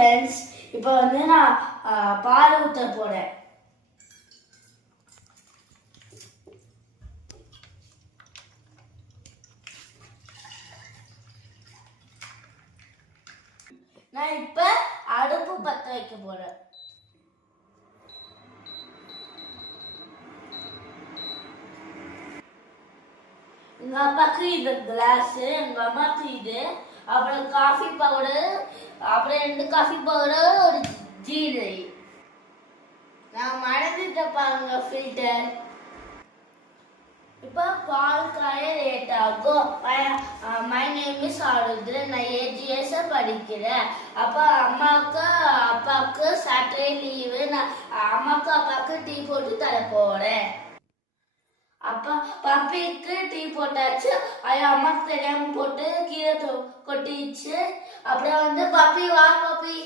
Friends, இப்போ வந்து நான் பால் ஊற்ற போறேன். நான் இப்ப அடுப்பு பத்த வைக்க போறேன். எங்க அப்பாக்கு இது கிளாஸ், எங்க அம்மாக்கு இது, அப்புறம் காஃபி பவுடர், அப்புறம் 2 காஃபி பவுடர், ஒரு ஜீரை. நான் மறந்துட்ட பாருங்க ஃபில்டர். இப்போ பால் காய லேட் ஆகும். My name is Aarudra. நான் ஏஜிஎஸ் படிக்கிறேன். அப்போ அம்மாவுக்கு அப்பாவுக்கு சாட்டர்டே லீவு. நான் அம்மாவுக்கு அப்பாவுக்கு டீ போட்டு தர போறேன். அப்பா பப்பிக்கு டீ போட்டாச்சு. அம்மாக்கு தெரியாம போட்டு கீழே கொட்டிடுச்சு. அப்புறம் வந்து பப்பி வா பப்பி.